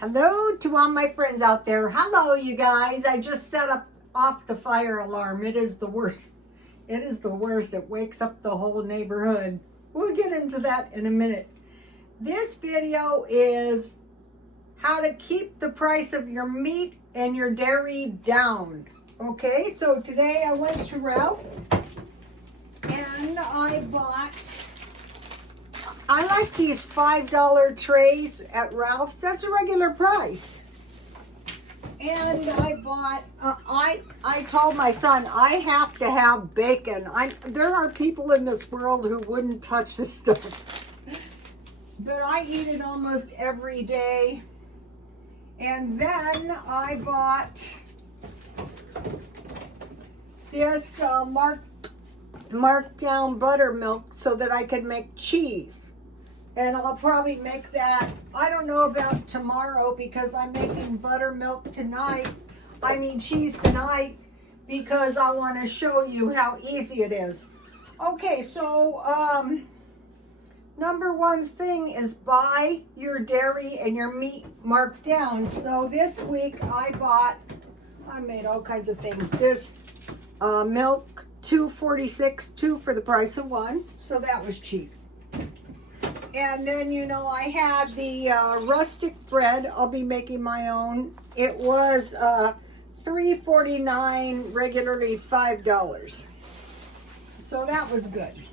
Hello to all my friends out there. Hello, you guys. I just set off the fire alarm. It is the worst. It is the worst. It wakes up the whole neighborhood. We'll get into that in a minute. This video is how to keep the price of your meat and your dairy down. Okay, so today I went to Ralph's and I like these $5 trays at Ralph's. That's a regular price. And I bought, I told my son, I have to have bacon. There are people in this world who wouldn't touch this stuff. But I eat it almost every day. And then I bought this Markdown buttermilk so that I could make cheese. And I'll probably make that, I don't know about tomorrow because I'm making buttermilk tonight. I mean cheese tonight because I want to show you how easy it is. Okay, so number one thing is buy your dairy and your meat marked down. So this week I made all kinds of things. This milk, $2.46, 2 for the price of 1. So that was cheap. And then, you know, I had the rustic bread. I'll be making my own. It was $3.49, regularly $5. So that was good.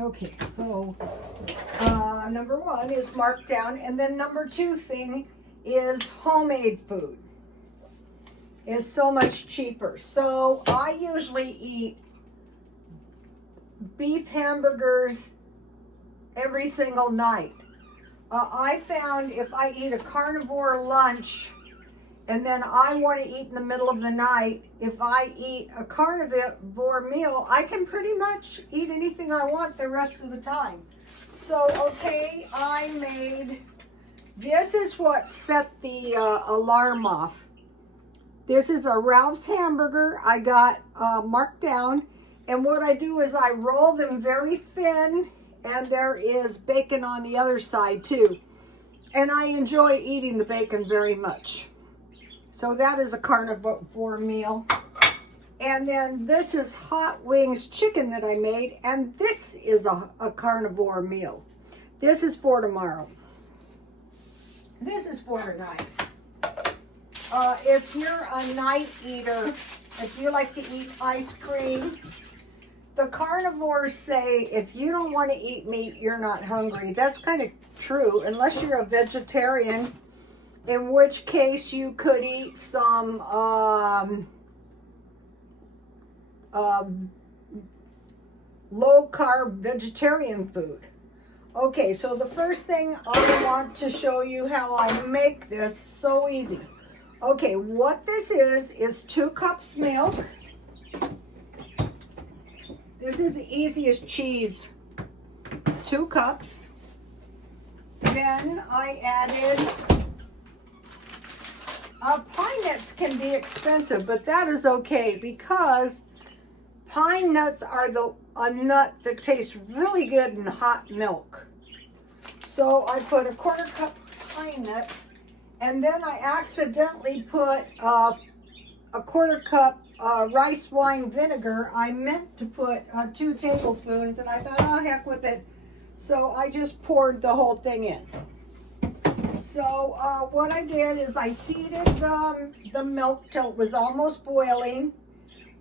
Okay, so number one is marked down. And then number two thing is homemade food. It's so much cheaper. So I usually eat beef hamburgers every single night. I found if I eat a carnivore lunch and then I want to eat in the middle of the night, if I eat a carnivore meal, I can pretty much eat anything I want the rest of the time. So, okay, this is what set the alarm off. This is a Ralph's hamburger I got marked down. And what I do is I roll them very thin. And there is bacon on the other side too. And I enjoy eating the bacon very much. So that is a carnivore meal. And then this is hot wings chicken that I made. And this is a carnivore meal. This is for tomorrow. This is for tonight. If you're a night eater, if you like to eat ice cream, the carnivores say if you don't want to eat meat, you're not hungry. That's kind of true, unless you're a vegetarian, in which case you could eat some low-carb vegetarian food. Okay, so the first thing I want to show you how I make this so easy. Okay, what this is 2 cups milk. This is the easiest cheese, 2 cups. Then I added, pine nuts can be expensive, but that is okay because pine nuts are a nut that tastes really good in hot milk. So I put a 1/4 cup pine nuts, and then I accidentally put a 1/4 cup rice wine vinegar. I meant to put 2 tablespoons, and I thought, oh, heck with it. So I just poured the whole thing in. So what I did is I heated the milk till it was almost boiling.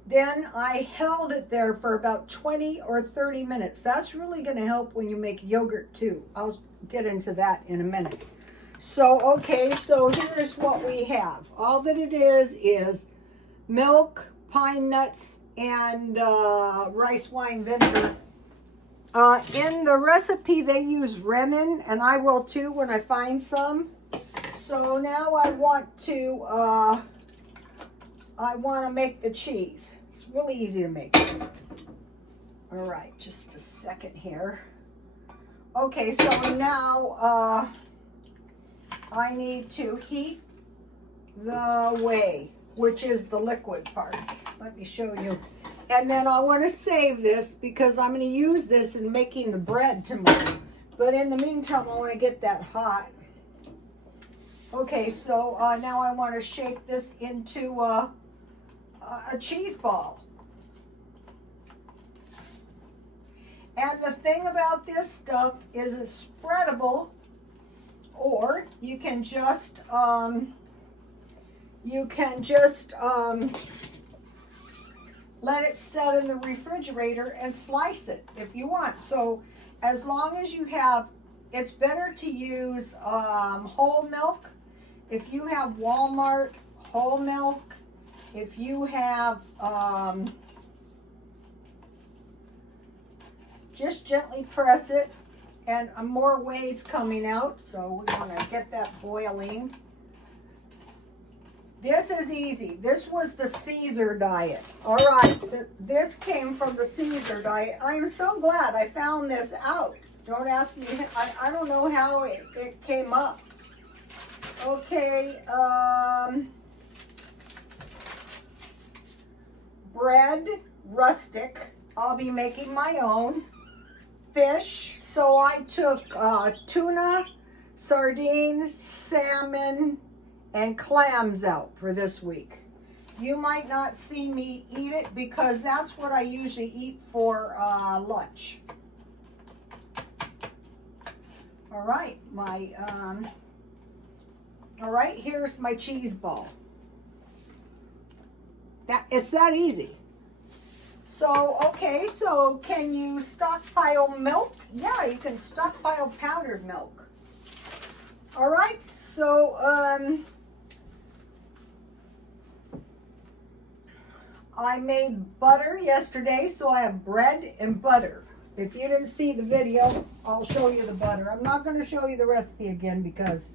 Then I held it there for about 20 or 30 minutes. That's really going to help when you make yogurt too. I'll get into that in a minute. So, okay, so here's what we have. All that it is milk, pine nuts, and rice wine vinegar. In the recipe they use rennet, and I will too when I find some. So now I want to make the cheese. It's really easy to make. All right, just a second here. Okay, so now I need to heat the whey, which is the liquid part. Let me show you. And then I want to save this because I'm going to use this in making the bread tomorrow. But in the meantime, I want to get that hot. Okay, so now I want to shape this into a cheese ball. And the thing about this stuff is it's spreadable, or you can just let it set in the refrigerator and slice it if you want. So as long as you have, it's better to use whole milk. If you have Walmart whole milk, if you have, just gently press it, and more whey's coming out, so we want to get that boiling. This is easy. This was the Caesar diet. All right, this came from the Caesar diet. I am so glad I found this out. Don't ask me, I don't know how it came up. Okay, bread, rustic. I'll be making my own. Fish, so I took tuna, sardines, salmon, and clams out for this week. You might not see me eat it because that's what I usually eat for lunch. All right, all right, here's my cheese ball. It's that easy. So, okay, so can you stockpile milk? Yeah, you can stockpile powdered milk. All right, so I made butter yesterday, so I have bread and butter. If you didn't see the video, I'll show you the butter. I'm not going to show you the recipe again because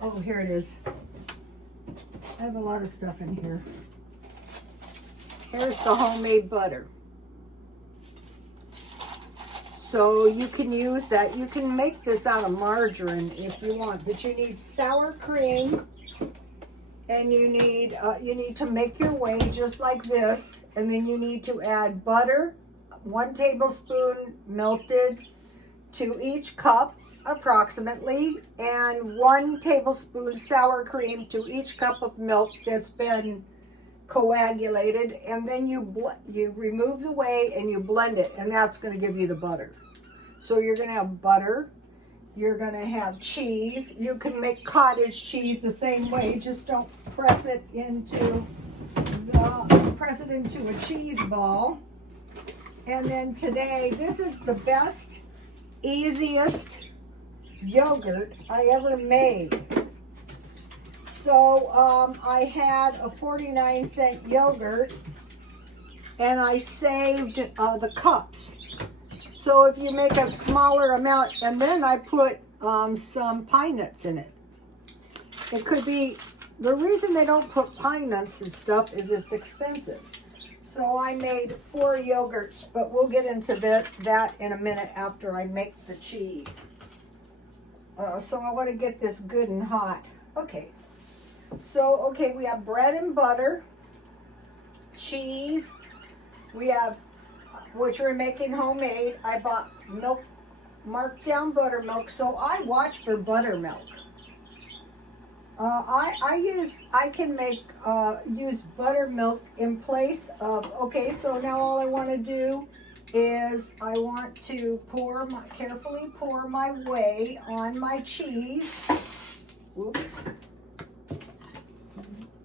oh, here it is. I have a lot of stuff in here. Here's the homemade butter. So you can use that. You can make this out of margarine if you want, but you need sour cream, and you need to make your whey just like this, and then you need to add butter, 1 tablespoon melted to each cup approximately, and 1 tablespoon sour cream to each cup of milk that's been coagulated, and then you remove the whey and you blend it, and that's going to give you the butter. So you're going to have butter, you're going to have cheese. You can make cottage cheese the same way, just don't press it into a cheese ball. And then today, this is the best, easiest yogurt I ever made. So I had a 49-cent yogurt, and I saved the cups. So if you make a smaller amount, and then I put some pine nuts in it. It could be, the reason they don't put pine nuts and stuff is it's expensive. So I made 4 yogurts, but we'll get into that in a minute after I make the cheese. So I want to get this good and hot. Okay. So, okay, we have bread and butter, cheese. We have, which we're making homemade. I bought milk, Markdown buttermilk, so I watch for buttermilk. I can make, use buttermilk in place of, okay, so now all I want to do is I want to carefully pour my whey on my cheese. Whoops.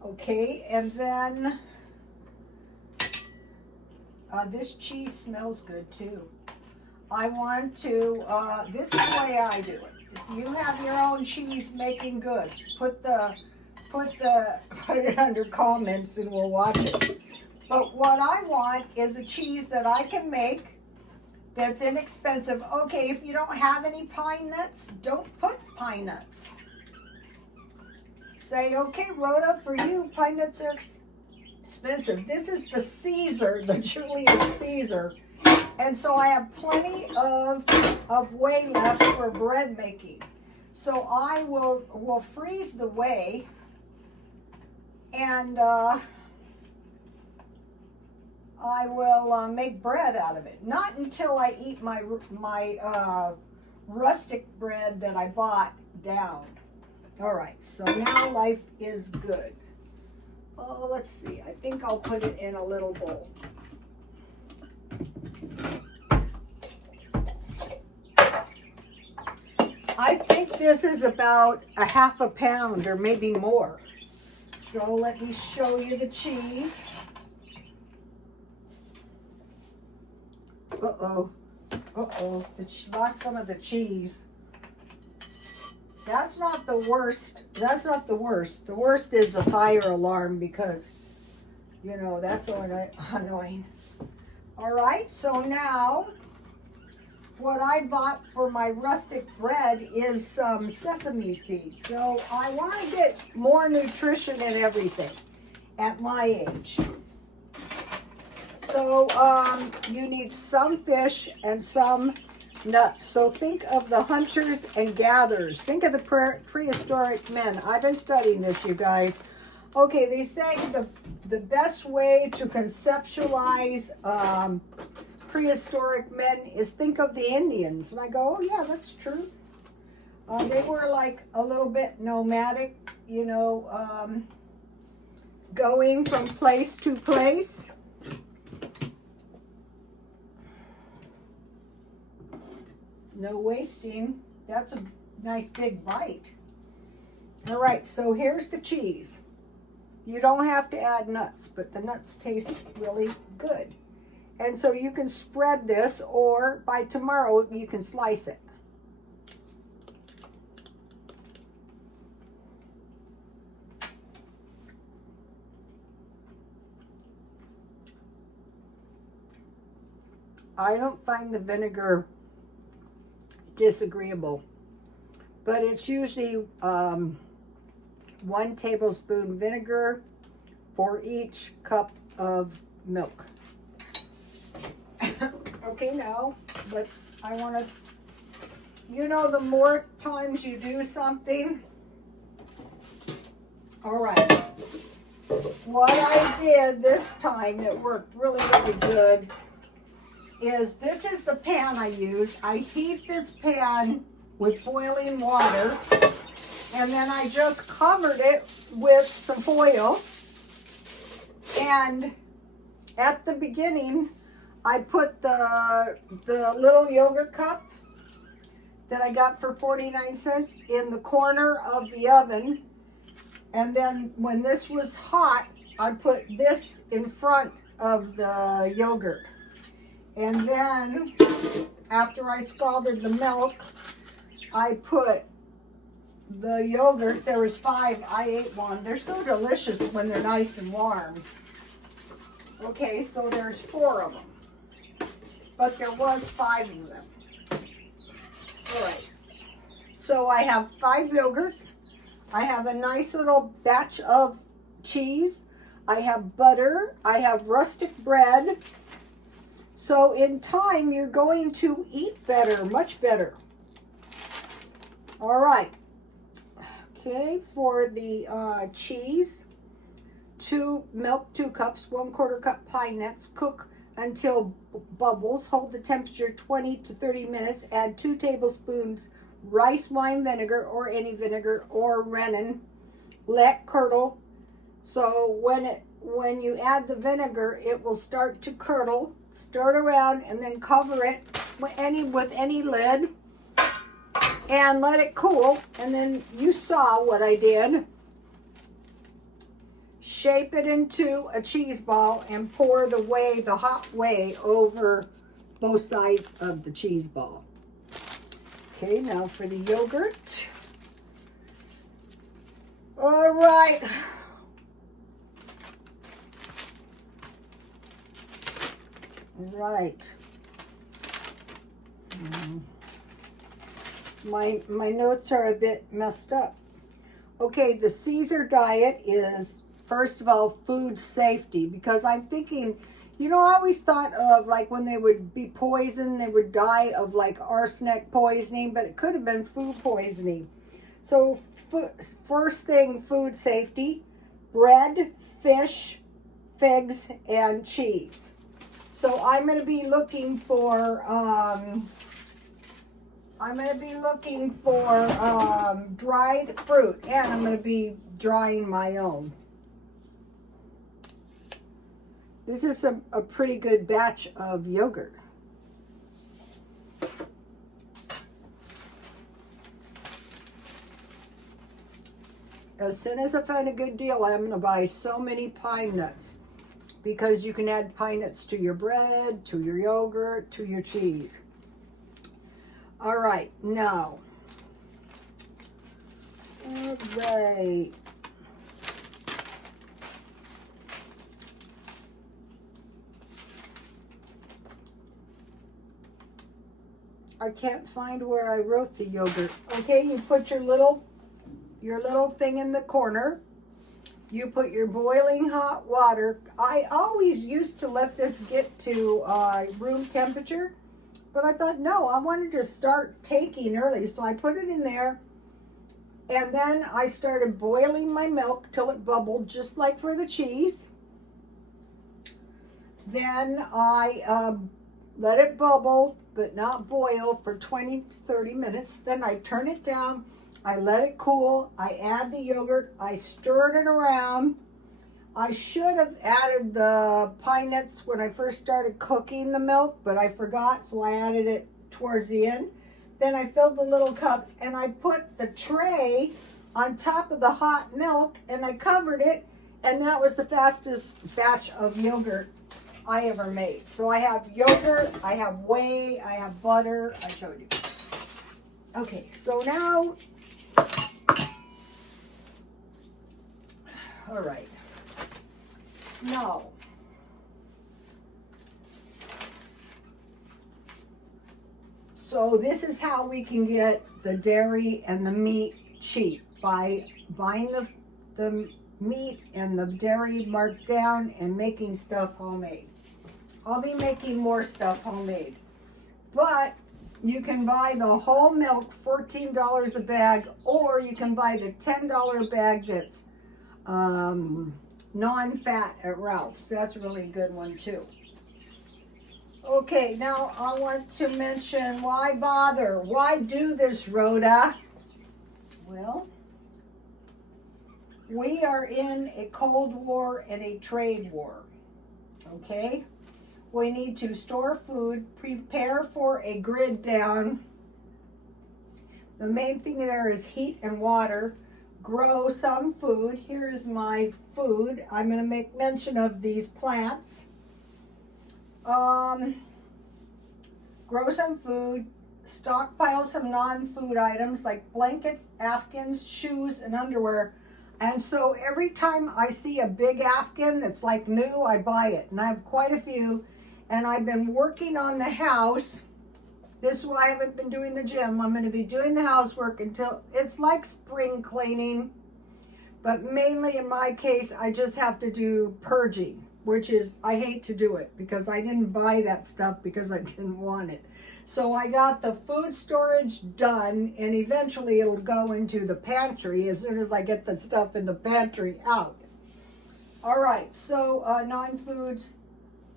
Okay, and then this cheese smells good too. I want to, this is the way I do it. If you have your own cheese making good, put it under comments and we'll watch it. But what I want is a cheese that I can make that's inexpensive. Okay, if you don't have any pine nuts, don't put pine nuts. Say, okay, Rhoda, for you, pine nuts are expensive. This is the Caesar, the Julius Caesar. And so I have plenty of whey left for bread making. So I will freeze the whey, and I will make bread out of it. Not until I eat my rustic bread that I bought down. All right, so now life is good. Oh, let's see. I think I'll put it in a little bowl. I think this is about a half a pound or maybe more. So let me show you the cheese. Uh-oh. Uh-oh. It lost some of the cheese. That's not the worst. That's not the worst. The worst is the fire alarm because, you know, that's so annoying. All right, so now what I bought for my rustic bread is some sesame seeds. So I want to get more nutrition in everything at my age. So you need some fish and some nuts. So think of the hunters and gatherers. Think of the prehistoric men. I've been studying this, you guys. Okay, they say the best way to conceptualize prehistoric men is think of the Indians. And I go, oh yeah, that's true. They were like a little bit nomadic, you know, going from place to place. No wasting. That's a nice big bite. All right, so here's the cheese. You don't have to add nuts, but the nuts taste really good. And so you can spread this, or by tomorrow you can slice it. I don't find the vinegar disagreeable, but it's usually 1 tablespoon vinegar for each cup of milk. Okay, now I want to, you know, the more times you do something. All right, what I did this time that worked really, really good is this is the pan I use. I heat this pan with boiling water, and then I just covered it with some foil. And at the beginning, I put the little yogurt cup that I got for 49 cents in the corner of the oven. And then when this was hot, I put this in front of the yogurt. And then after I scalded the milk, I put the yogurts. There was 5. I ate one. They're so delicious when they're nice and warm. Okay, so there's 4 of them. But there was 5 of them. All right. So I have 5 yogurts. I have a nice little batch of cheese. I have butter. I have rustic bread. So in time, you're going to eat better, much better. All right. Okay, for the cheese, 2 cups, 1/4 cup pine nuts. Cook until bubbles. Hold the temperature 20 to 30 minutes. Add 2 tablespoons rice wine vinegar or any vinegar or Rennet. Let curdle. So when you add the vinegar, it will start to curdle. Stir it around and then cover it with any lid and let it cool. And then you saw what I did. Shape it into a cheese ball and pour the hot whey over both sides of the cheese ball. Okay, now for the yogurt. All right. Right. My notes are a bit messed up. Okay, the Caesar diet is, first of all, food safety, because I'm thinking, you know, I always thought of like when they would be poisoned, they would die of like arsenic poisoning, but it could have been food poisoning. So first thing, food safety: bread, fish, figs, and cheese. So I'm going to be looking for dried fruit, and I'm going to be drying my own. This is a pretty good batch of yogurt. As soon as I find a good deal, I'm going to buy so many pine nuts, because you can add pine nuts to your bread, to your yogurt, to your cheese. All right, now. All right. I can't find where I wrote the yogurt. Okay, you put your little thing in the corner. You put your boiling hot water. I always used to let this get to room temperature, but I thought, no, I wanted to start taking early. So I put it in there, and then I started boiling my milk till it bubbled, just like for the cheese. Then I let it bubble, but not boil, for 20 to 30 minutes. Then I turn it down. I let it cool. I add the yogurt. I stirred it around. I should have added the pine nuts when I first started cooking the milk, but I forgot, so I added it towards the end. Then I filled the little cups, and I put the tray on top of the hot milk, and I covered it, and that was the fastest batch of yogurt I ever made. So I have yogurt, I have whey, I have butter. I showed you. Okay, so now, all right. Now, so this is how we can get the dairy and the meat cheap, by buying the meat and the dairy marked down and making stuff homemade. I'll be making more stuff homemade, but you can buy the whole milk, $14 a bag, or you can buy the $10 bag that's non-fat at Ralph's. That's a really good one too. Okay, now I want to mention, why bother? Why do this, Rhoda? Well, we are in a Cold War and a trade war, okay? We need to store food, prepare for a grid down. The main thing there is heat and water. Grow some food. Here's my food. I'm going to make mention of these plants. Grow some food. Stockpile some non-food items like blankets, afghans, shoes, and underwear. And so every time I see a big afghan that's like new, I buy it. And I have quite a few. And I've been working on the house. This is why I haven't been doing the gym. I'm going to be doing the housework until it's like spring cleaning. But mainly in my case, I just have to do purging, which is, I hate to do it because I didn't buy that stuff because I didn't want it. So I got the food storage done, and eventually it'll go into the pantry as soon as I get the stuff in the pantry out. All right, so non-foods.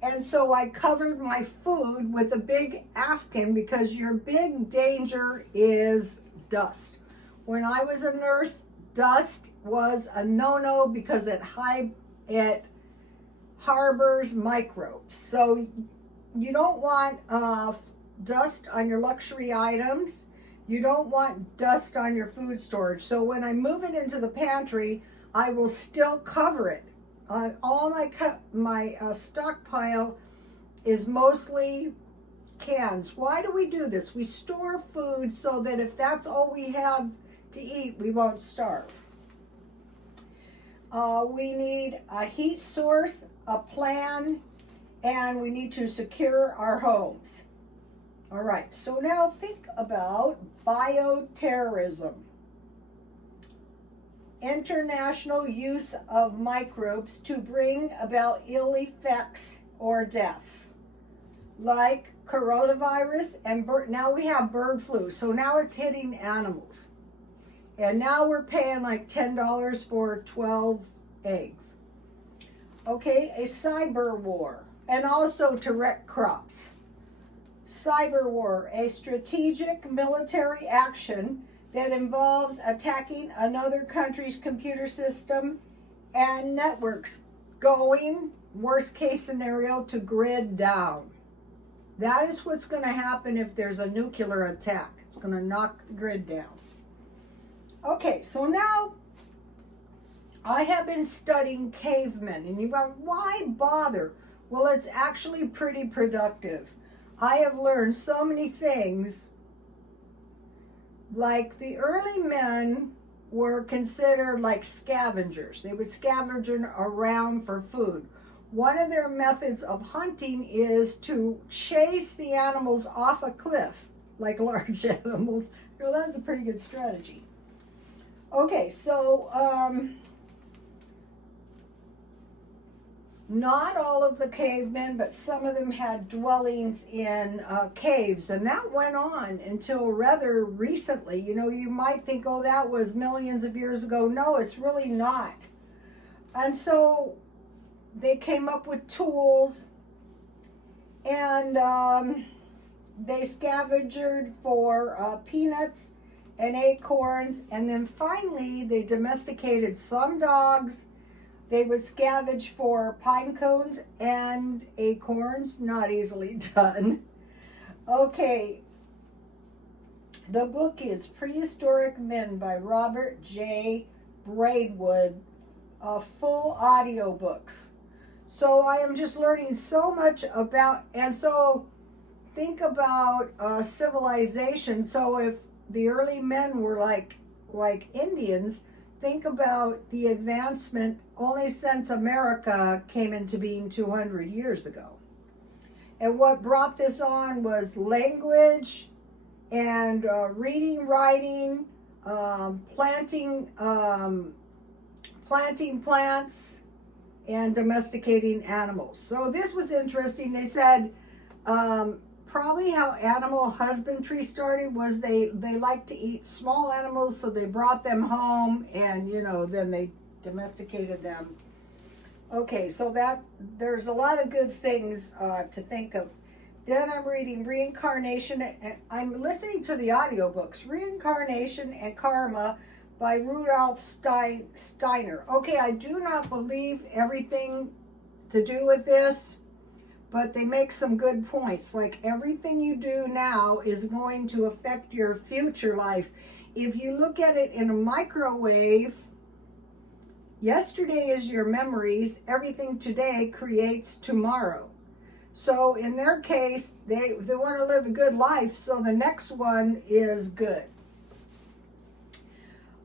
And so I covered my food with a big afghan because your big danger is dust. When I was a nurse, dust was a no-no because it harbors microbes. So you don't want dust on your luxury items. You don't want dust on your food storage. So when I move it into the pantry, I will still cover it. All my stockpile is mostly cans. Why do we do this? We store food so that if that's all we have to eat, we won't starve. We need a heat source, a plan, and we need to secure our homes. All right, so now think about bioterrorism. International use of microbes to bring about ill effects or death, like coronavirus and now we have bird flu. So now it's hitting animals, and now we're paying like $10 for 12 eggs. Okay, a cyber war. and also to wreck crops. Cyber war, a strategic military action that involves attacking another country's computer system and networks, going, worst case scenario, to grid down. That is what's going to happen if there's a nuclear attack. It's going to knock the grid down. Okay, so now I have been studying cavemen, and you go, why bother? Well, it's actually pretty productive. I have learned so many things. Like the early men were considered like scavengers. They would scavenge around for food. One of their methods of hunting is to chase the animals off a cliff, like large animals. Well, that's a pretty good strategy. Okay, so not all of the cavemen, but some of them had dwellings in caves, and that went on until rather recently. You know, you might think, oh, that was millions of years ago. No, it's really not. And so they came up with tools, and they scavenged for peanuts and acorns, and then finally they domesticated some dogs. They would scavenge for pine cones and acorns, not easily done. Okay, the book is Prehistoric Men by Robert J. Braidwood, full audio books. So I am just learning so much about, and so think about civilization. So if the early men were like Indians, think about the advancement only since America came into being 200 years ago. And what brought this on was language and reading, writing, planting plants, and domesticating animals. So this was interesting. They said probably how animal husbandry started was they liked to eat small animals, so they brought them home, and then they domesticated them. Okay, so that there's a lot of good things to think of. Then I'm reading Reincarnation. I'm listening to the audiobooks, Reincarnation and Karma by Rudolf Steiner. Okay, I do not believe everything to do with this, but they make some good points. Like everything you do now is going to affect your future life. If you look at it in a microwave, yesterday is your memories. Everything today creates tomorrow. So in their case, they want to live a good life, so the next one is good.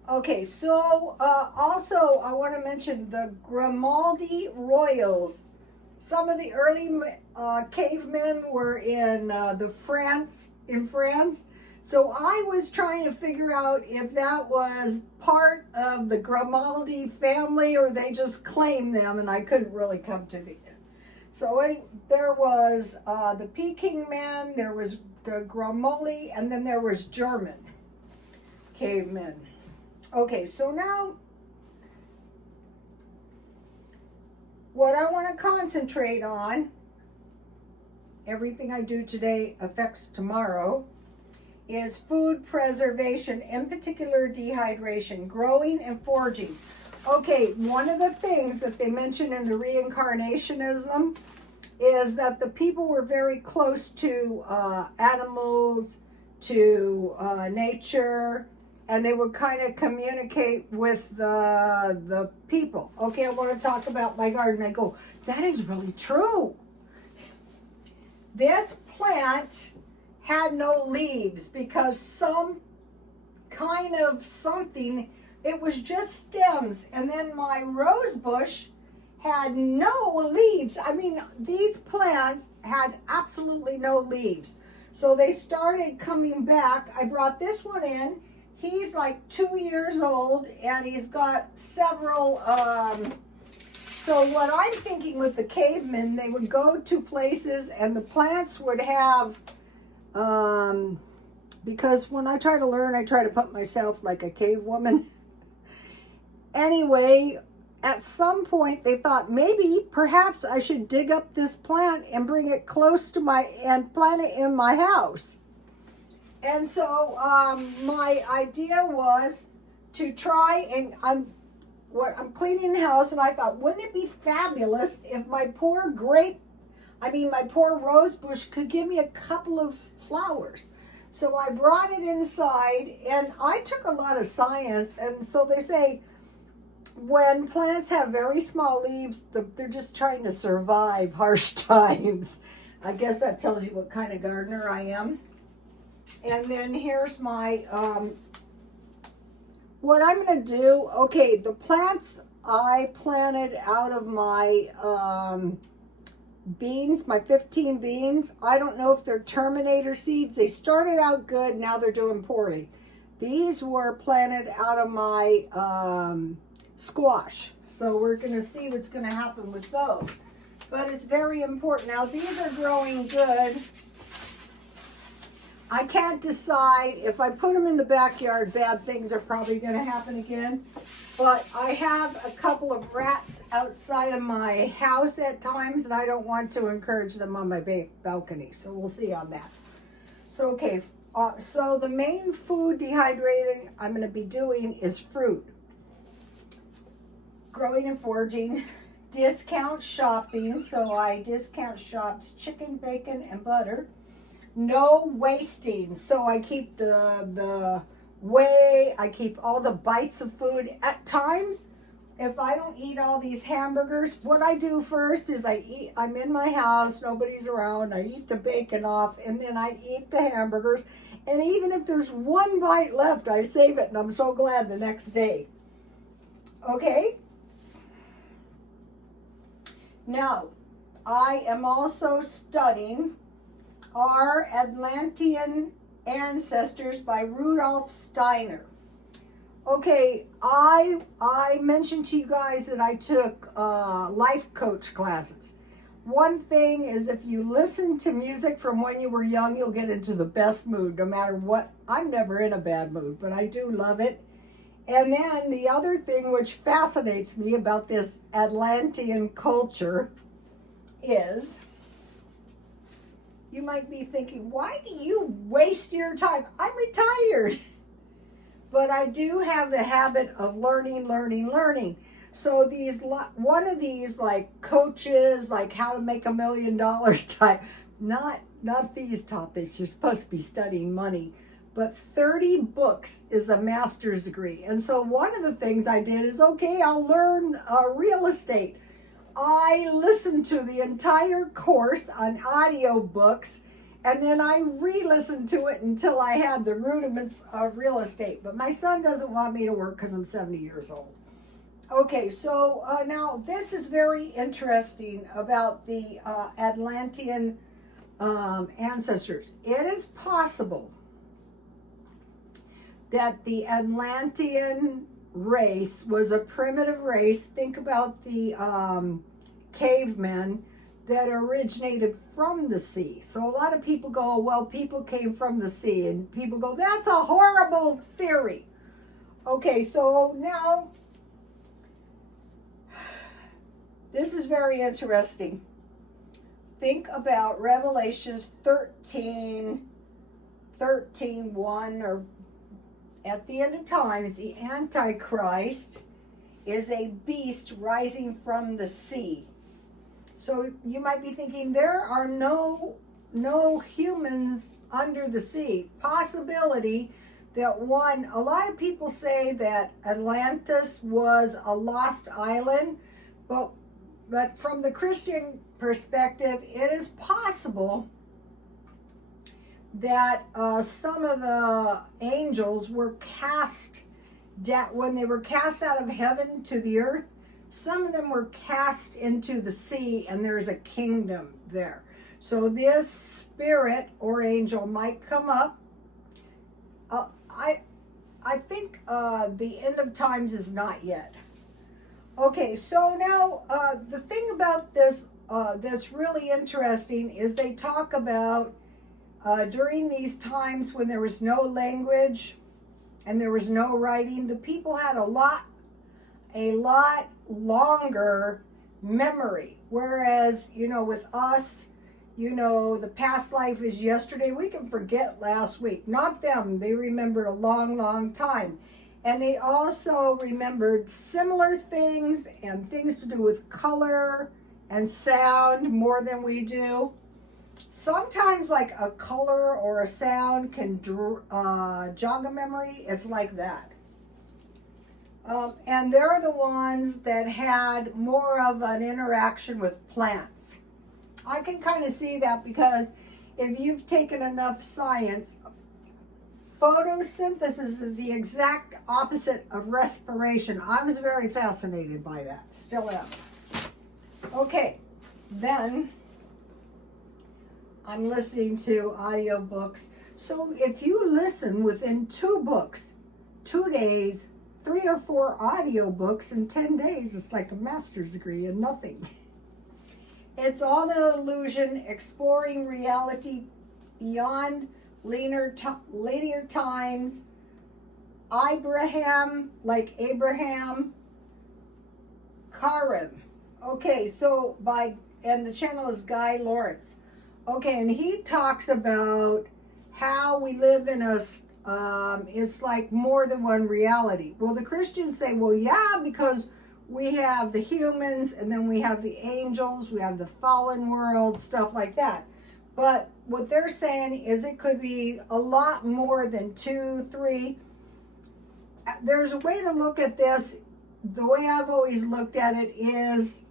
Okay, so also I want to mention the Grimaldi Royals. Some of the early cavemen were in France. So I was trying to figure out if that was part of the Grimaldi family or they just claimed them, and I couldn't really come to the end. So there was the Peking man, there was the Grimaldi, and then there was German cavemen. Okay, so now what I want to concentrate on, everything I do today affects tomorrow, is food preservation, in particular dehydration, growing and foraging. Okay, one of the things that they mention in the reincarnationism is that the people were very close to animals, to nature, and they would kind of communicate with the people. Okay, I want to talk about my garden. I go, that is really true. This plant had no leaves because some kind of something, it was just stems. And then my rose bush had no leaves. I mean, these plants had absolutely no leaves. So they started coming back. I brought this one in. He's like 2 years old, and he's got several, so what I'm thinking with the cavemen, they would go to places and the plants would have, because when I try to learn, I try to put myself like a cave woman. Anyway, at some point they thought maybe perhaps I should dig up this plant and bring it close to and plant it in my house. And so my idea was to try, and I'm cleaning the house, and I thought, wouldn't it be fabulous if my poor rose bush could give me a couple of flowers. So I brought it inside, and I took a lot of science, and so they say when plants have very small leaves, they're just trying to survive harsh times. I guess that tells you what kind of gardener I am. And then here's my, what I'm going to do, okay, the plants I planted out of my beans, my 15 beans. I don't know if they're Terminator seeds. They started out good, now they're doing poorly. These were planted out of my squash. So we're going to see what's going to happen with those. But it's very important. Now these are growing good. I can't decide if I put them in the backyard, bad things are probably going to happen again. But I have a couple of rats outside of my house at times, and I don't want to encourage them on my balcony. So we'll see on that. So, okay, so the main food dehydrating I'm going to be doing is fruit. Growing and foraging. Discount shopping. So I discount shopped chicken, bacon, and butter. No wasting. So I keep the whey, I keep all the bites of food. At times, if I don't eat all these hamburgers, what I do first is I'm in my house, nobody's around, I eat the bacon off, and then I eat the hamburgers. And even if there's one bite left, I save it, and I'm so glad the next day. Okay? Now, I am also studying Our Atlantean Ancestors by Rudolf Steiner. Okay, I mentioned to you guys that I took life coach classes. One thing is, if you listen to music from when you were young, you'll get into the best mood, no matter what. I'm never in a bad mood, but I do love it. And then the other thing which fascinates me about this Atlantean culture is, you might be thinking, why do you waste your time? I'm retired. But I do have the habit of learning. So one of these like coaches, like how to make $1 million type, not these topics. You're supposed to be studying money. But 30 books is a master's degree. And so one of the things I did is, okay, I'll learn real estate. I listened to the entire course on audiobooks, and then I re-listened to it until I had the rudiments of real estate. But my son doesn't want me to work because I'm 70 years old. Okay, so now this is very interesting about the Atlantean ancestors. It is possible that the Atlantean race was a primitive race. Think about the cavemen that originated from the sea. So a lot of people go, well, people came from the sea, and people go, that's a horrible theory. Okay, so now this is very interesting. Think about Revelations 13:1, or at the end of times, the Antichrist is a beast rising from the sea. So you might be thinking, there are no humans under the sea. Possibility that a lot of people say that Atlantis was a lost island, but from the Christian perspective, it is possible that some of the angels were cast down, when they were cast out of heaven to the earth. Some of them were cast into the sea, and there's a kingdom there. So this spirit or angel might come up. I think the end of times is not yet. Okay, so now the thing about this that's really interesting is they talk about during these times when there was no language and there was no writing, the people had a lot a lot longer memory. Whereas, with us, the past life is yesterday. We can forget last week. Not them. They remembered a long, long time. And they also remembered similar things and things to do with color and sound more than we do. Sometimes like a color or a sound can jog a memory. It's like that. And they're the ones that had more of an interaction with plants. I can kind of see that because if you've taken enough science, photosynthesis is the exact opposite of respiration. I was very fascinated by that. Still am. Okay, then I'm listening to audiobooks. So if you listen within 2 books, 2 days, 3 or 4 audiobooks in 10 days, it's like a master's degree in nothing. It's all an illusion, exploring reality beyond linear times. Abraham, Karim. Okay, so and the channel is Guy Lawrence. Okay, and he talks about how we live in it's like more than one reality. Well, the Christians say, well, yeah, because we have the humans and then we have the angels, we have the fallen world, stuff like that. But what they're saying is it could be a lot more than 2, 3. There's a way to look at this. The way I've always looked at it is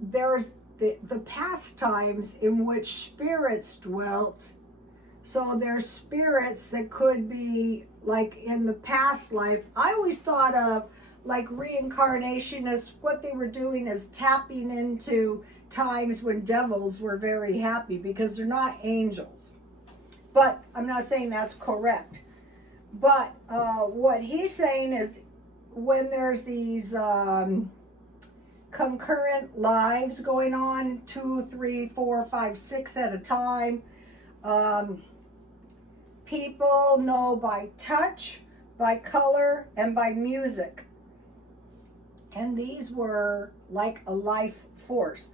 there's the past times in which spirits dwelt. So there's spirits that could be like in the past life. I always thought of like reincarnation as what they were doing is tapping into times when devils were very happy because they're not angels. But I'm not saying that's correct. But what he's saying is when there's these concurrent lives going on, 2, 3, 4, 5, 6 at a time, people know by touch, by color, and by music. And these were like a life force.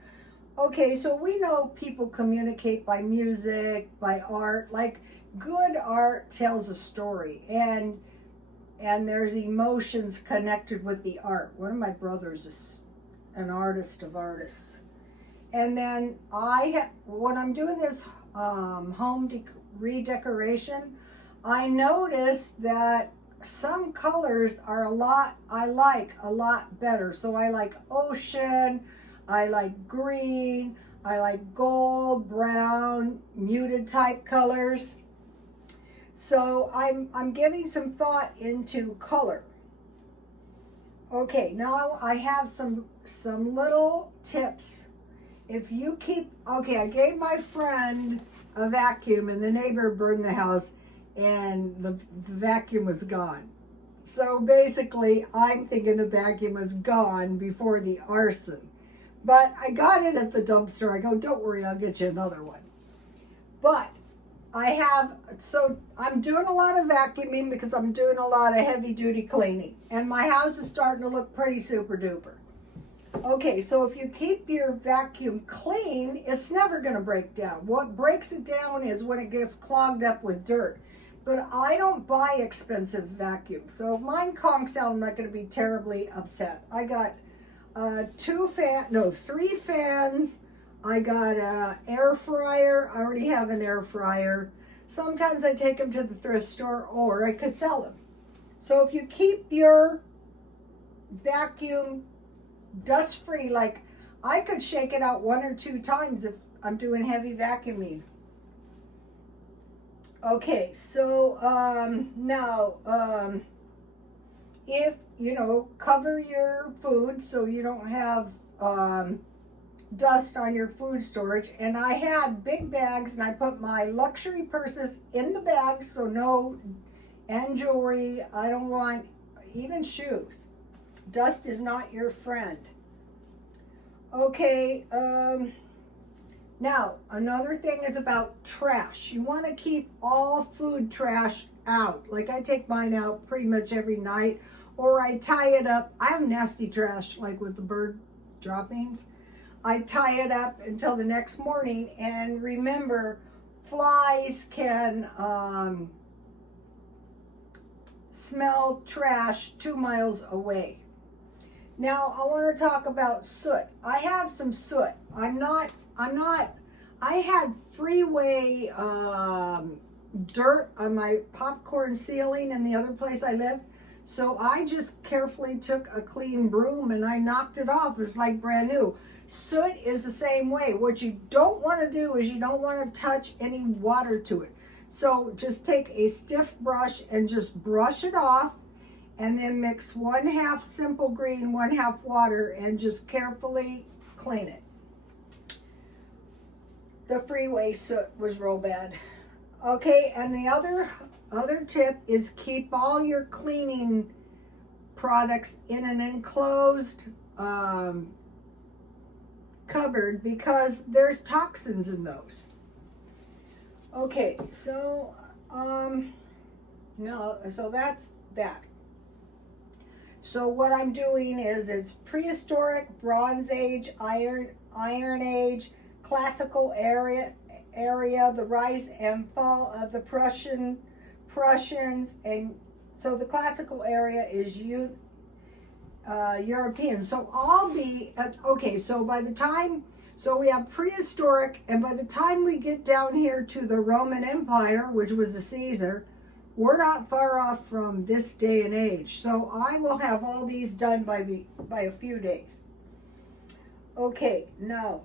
Okay, so we know people communicate by music, by art. Like good art tells a story, and there's emotions connected with the art. One of my brothers is an artist of artists. And then when I'm doing this home redecoration, I noticed that some colors are I like a lot better. So I like ocean, I like green, I like gold, brown, muted type colors. So I'm giving some thought into color. Okay, now I have some little tips. If you I gave my friend a vacuum and the neighbor burned the house and the vacuum was gone. So basically, I'm thinking the vacuum was gone before the arson. But I got it at the dumpster. I go, don't worry, I'll get you another one. But I'm doing a lot of vacuuming because I'm doing a lot of heavy duty cleaning. And my house is starting to look pretty super duper. Okay, so if you keep your vacuum clean, it's never going to break down. What breaks it down is when it gets clogged up with dirt. But I don't buy expensive vacuums. So if mine conks out, I'm not going to be terribly upset. I got 3 fans. I got an air fryer. I already have an air fryer. Sometimes I take them to the thrift store or I could sell them. So if you keep your vacuum dust free, like I could shake it out 1 or 2 times if I'm doing heavy vacuuming. Okay, so now if cover your food so you don't have dust on your food storage. And I had big bags and I put my luxury purses in the bags, and jewelry. I don't want even shoes. Dust is not your friend. Okay, now another thing is about trash. You want to keep all food trash out. Like I take mine out pretty much every night, or I tie it up. I have nasty trash, like with the bird droppings. I tie it up until the next morning, and remember, flies can smell trash 2 miles away. Now I want to talk about soot. I have some soot. I had freeway dirt on my popcorn ceiling in the other place I lived. So I just carefully took a clean broom and I knocked it off. It's like brand new. Soot is the same way. What you don't want to do is you don't want to touch any water to it. So just take a stiff brush and just brush it off, and then mix 1/2 simple green, 1/2 water, and just carefully clean it. The freeway soot was real bad. Okay, and the other tip is keep all your cleaning products in an enclosed cupboard, because there's toxins in those. Okay, so so that's that. So what I'm doing is it's prehistoric, Bronze Age, Iron Age, classical area, the rise and fall of the Prussians, and so the classical area is European. So I'll be okay. So by the time, so we have prehistoric, and by the time we get down here to the Roman Empire, which was the Caesar, we're not far off from this day and age. So I will have all these done by a few days. Okay, now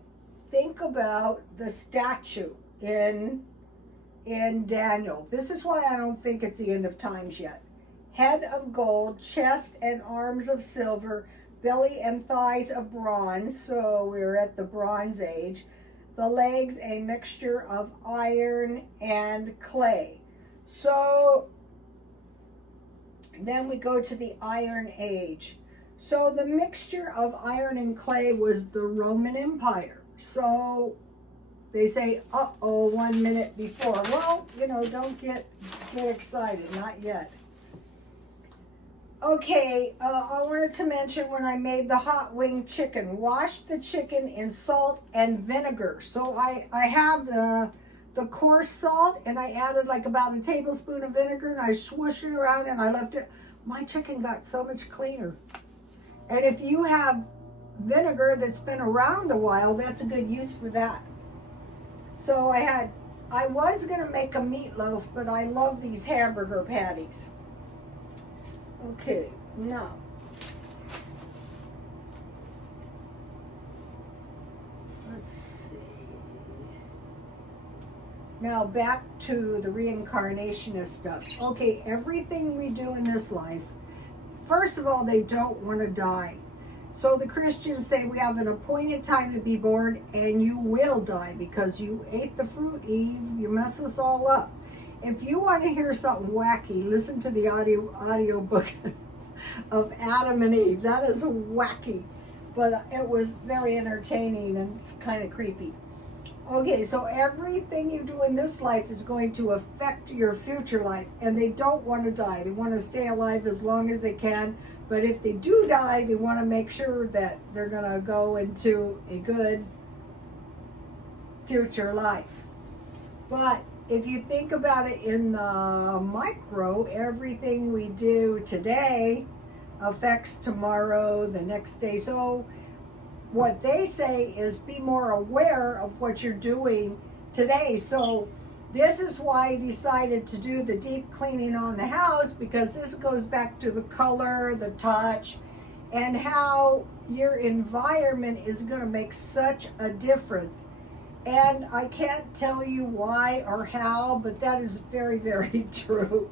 think about the statue in Daniel. This is why I don't think it's the end of times yet. Head of gold, chest and arms of silver, belly and thighs of bronze. So we're at the Bronze Age. The legs, a mixture of iron and clay. So then we go to the Iron Age. So the mixture of iron and clay was the Roman Empire. So they say, uh-oh, 1 minute before. Well, don't get excited, not yet. Okay, I wanted to mention when I made the hot wing chicken, wash the chicken in salt and vinegar. So I have the coarse salt, and I added like about a tablespoon of vinegar, and I swooshed it around and I left it. My chicken got so much cleaner. And if you have vinegar that's been around a while, that's a good use for that. So I was gonna make a meatloaf, but I love these hamburger patties. Okay, now let's see. Now back to the reincarnationist stuff. Okay, everything we do in this life, first of all, they don't want to die. So the Christians say we have an appointed time to be born, and you will die because you ate the fruit, Eve. You mess us all up. If you want to hear something wacky, listen to the audio book of Adam and Eve. That is wacky, but it was very entertaining and it's kind of creepy. Okay, so everything you do in this life is going to affect your future life, and they don't want to die. They want to stay alive as long as they can, but if they do die, they want to make sure that they're going to go into a good future life. But if you think about it in the micro, everything we do today affects tomorrow, the next day. So what they say is be more aware of what you're doing today. So this is why I decided to do the deep cleaning on the house, because this goes back to the color, the touch, and how your environment is going to make such a difference. And I can't tell you why or how, but that is very, very true.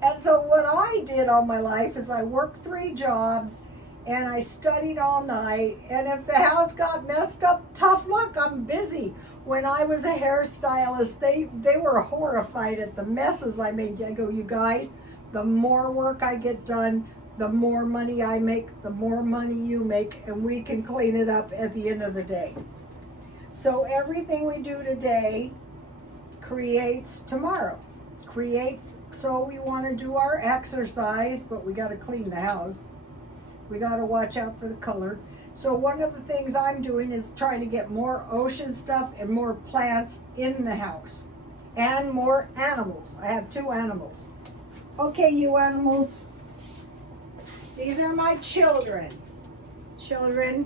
And so what I did all my life is I worked 3 jobs and I studied all night. And if the house got messed up, tough luck, I'm busy. When I was a hairstylist, they were horrified at the messes I made. I go, you guys, the more work I get done, the more money I make, the more money you make, and we can clean it up at the end of the day. So everything we do today creates tomorrow, creates, so we want to do our exercise, but we got to clean the house. We got to watch out for the color. So one of the things I'm doing is trying to get more ocean stuff and more plants in the house. And more animals. I have 2 animals. Okay, you animals. These are my children. Children,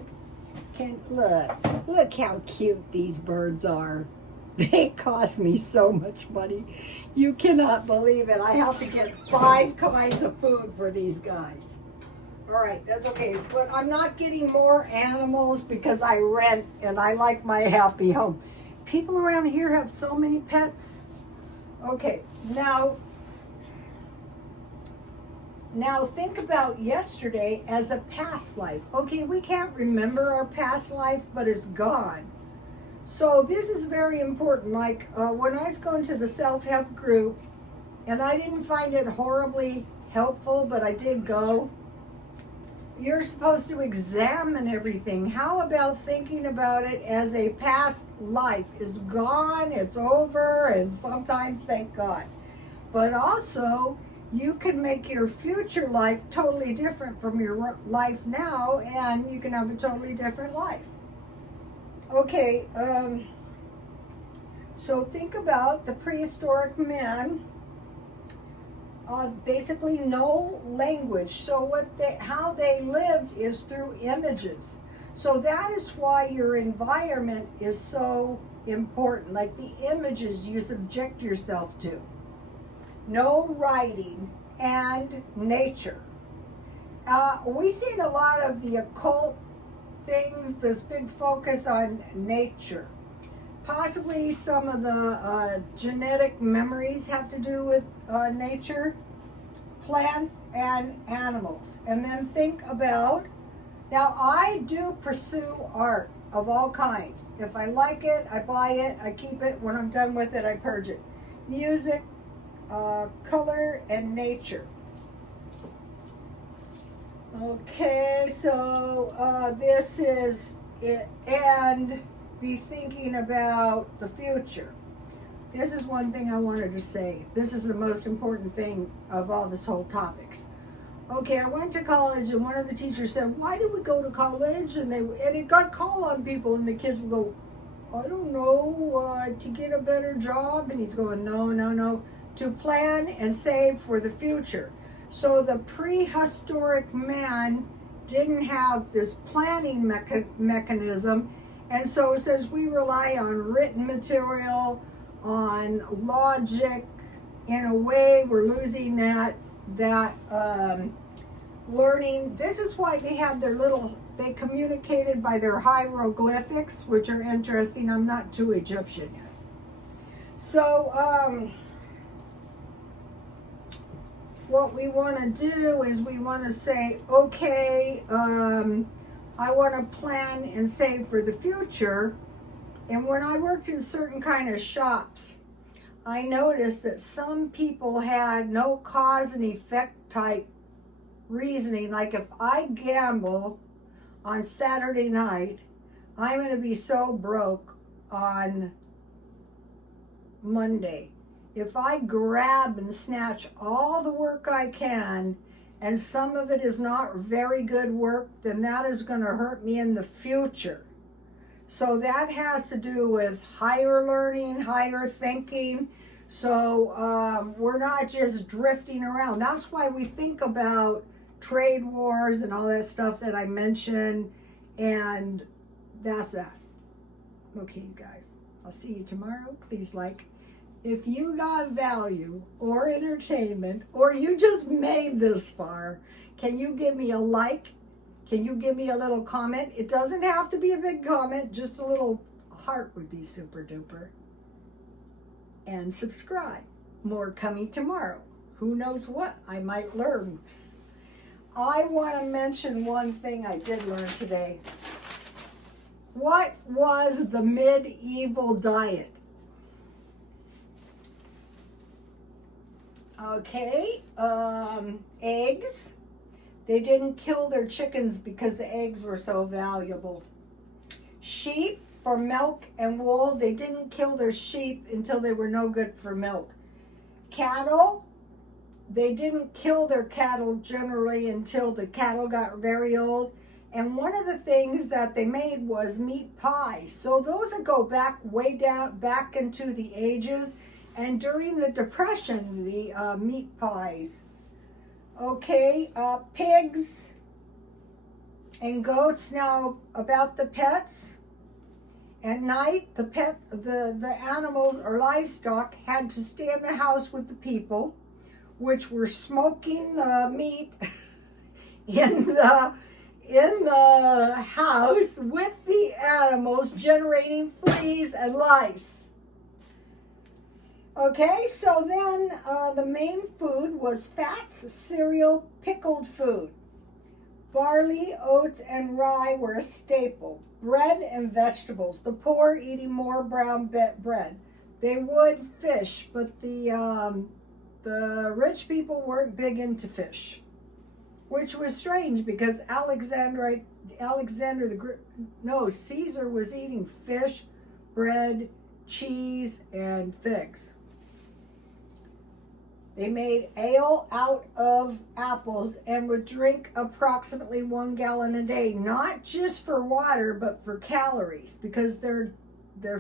look how cute these birds are. They cost me so much money. You cannot believe it. I have to get 5 kinds of food for these guys. All right, that's okay. But I'm not getting more animals because I rent and I like my happy home. People around here have so many pets. Okay, now think about yesterday as a past life. Okay, we can't remember our past life, but it's gone. So this is very important. Like when I was going to the self-help group, and I didn't find it horribly helpful, but I did go. You're supposed to examine everything. How about thinking about it as a past life is gone, it's over, and sometimes thank God. But also, you can make your future life totally different from your life now, and you can have a totally different life. Okay, so think about the prehistoric men. Basically no language. So how they lived is through images. So that is why your environment is so important, like the images you subject yourself to. No writing and nature. We see a lot of the occult things, this big focus on nature. Possibly some of the genetic memories have to do with nature, plants, and animals. And then think about, now I do pursue art of all kinds. If I like it, I buy it, I keep it. When I'm done with it, I purge it. Music, color, and nature. Okay, so this is it, and be thinking about the future. This is one thing I wanted to say. This is the most important thing of all this whole topics. Okay, I went to college and one of the teachers said, why did we go to college? And it got called on people and the kids would go, I don't know, to get a better job. And he's going, no, to plan and save for the future. So the prehistoric man didn't have this planning mechanism. And so it says we rely on written material, on logic. In a way, we're losing that learning. This is why they have they communicated by their hieroglyphics, which are interesting. I'm not too Egyptian yet. So what we want to do is we want to say, okay, I want to plan and save for the future. And when I worked in certain kind of shops, I noticed that some people had no cause and effect type reasoning. Like if I gamble on Saturday night, I'm going to be so broke on Monday. If I grab and snatch all the work I can, and some of it is not very good work, then that is going to hurt me in the future. So that has to do with higher learning, higher thinking. So we're not just drifting around. That's why we think about trade wars and all that stuff that I mentioned. And that's that. Okay, you guys. I'll see you tomorrow. Please like. If you got value or entertainment, or you just made this far, can you give me a like? Can you give me a little comment? It doesn't have to be a big comment. Just a little heart would be super duper. And subscribe. More coming tomorrow. Who knows what I might learn. I want to mention one thing I did learn today. What was the medieval diet? Okay, eggs. They didn't kill their chickens because the eggs were so valuable. Sheep for milk and wool. They didn't kill their sheep until they were no good for milk. cattle. They didn't kill their cattle generally until the cattle got very old. And one of the things that they made was meat pies. So those would go back way down, back into the ages. And during the Depression, the meat pies. Okay, pigs and goats. Now about the pets. At night, the animals or livestock had to stay in the house with the people, which were smoking the meat in the house with the animals, generating fleas and lice. Okay, so then the main food was fats, cereal, pickled food. Barley, oats, and rye were a staple. Bread and vegetables. The poor eating more brown bread. They would fish, but the rich people weren't big into fish, which was strange because Caesar was eating fish, bread, cheese, and figs. They made ale out of apples and would drink approximately 1 gallon a day, not just for water, but for calories, because their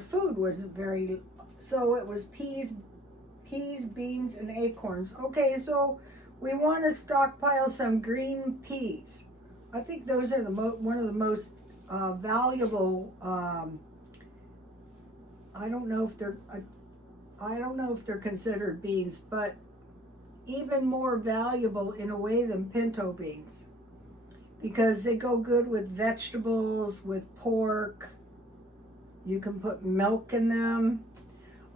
food was very, so it was peas, beans, and acorns. Okay, so we want to stockpile some green peas. I think those are one of the most valuable. I don't know if they're considered beans, but even more valuable in a way than pinto beans, because they go good with vegetables, with pork. You can put milk in them.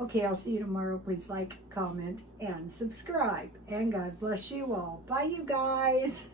Okay, I'll see you tomorrow. Please like, comment, and subscribe. And God bless you all. Bye, you guys.